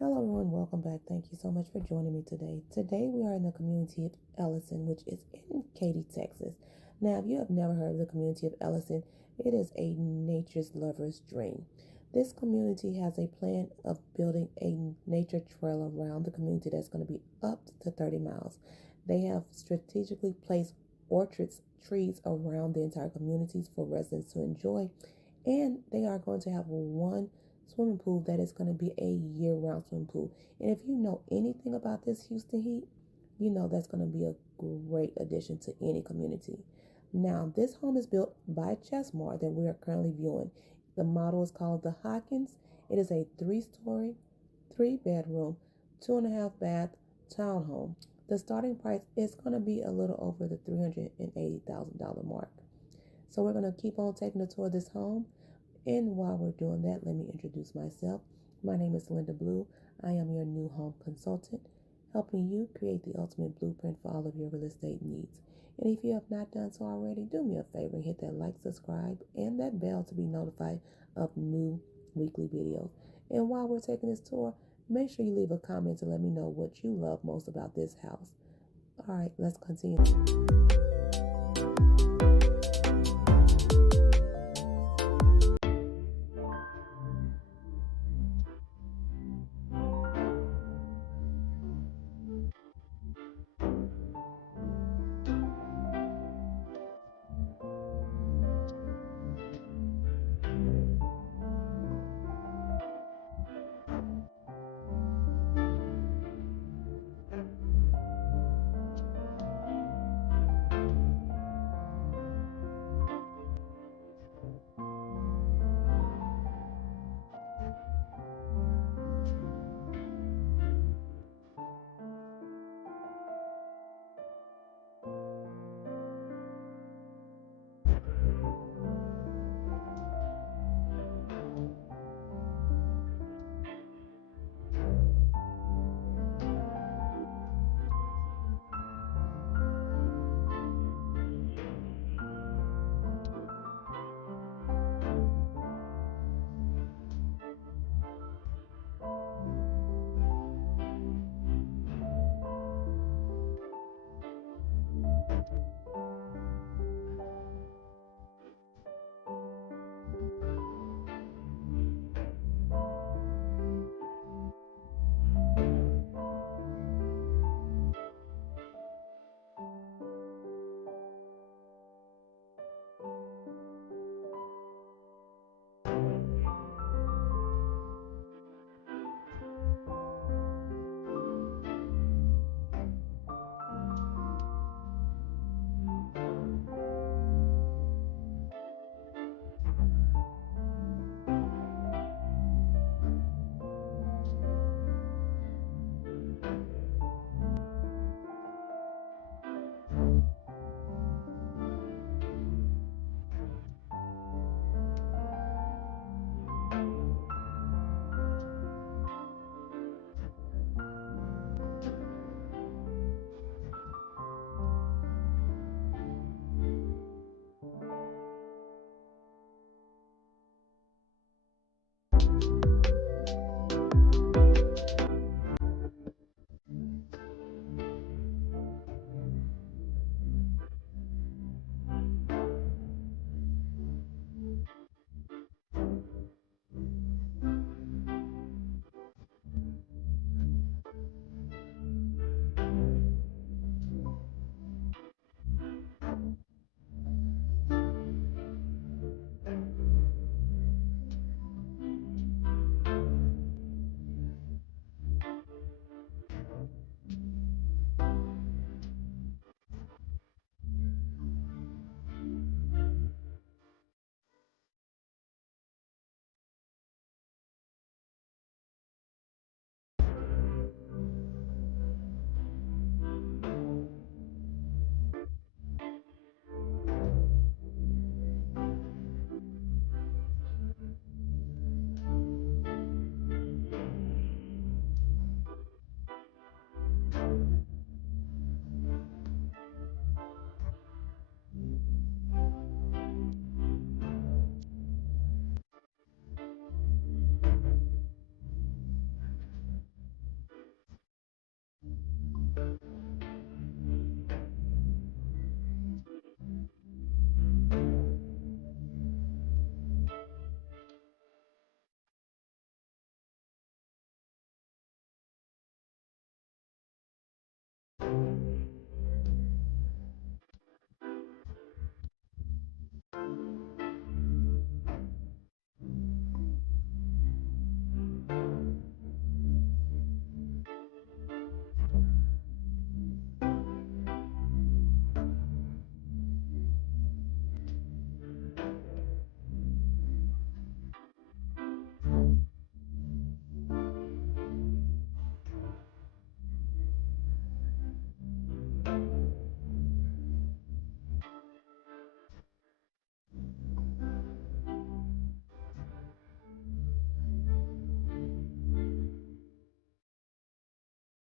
Hello everyone, welcome back. Thank you so much for joining me today. Today we are in the community of Ellison, which is in Katy, Texas. Now, if you have never heard of the community of Ellison, it is a nature's lover's dream. This community has a plan of building a nature trail around the community that's going to be up to 30 miles. They have strategically placed orchards, trees around the entire communities for residents to enjoy, and they are going to have one swimming pool that is going to be a year-round swimming pool. And if you know anything about this Houston heat, you know that's going to be a great addition to any community. Now, this home is built by Chesmar that we are currently viewing. The model is called the Hawkins. It is a 3-story, 3-bedroom, 2.5-bath townhome. The starting price is going to be a little over the $380,000 mark. So we're going to keep on taking a tour of this home. And while we're doing that, let me introduce myself. My name is Linda Blue. I am your new home consultant, helping you create the ultimate blueprint for all of your real estate needs. And if you have not done so already, do me a favor and hit that like, subscribe, and that bell to be notified of new weekly videos. And while we're taking this tour, make sure you leave a comment to let me know what you love most about this house. All right, let's continue.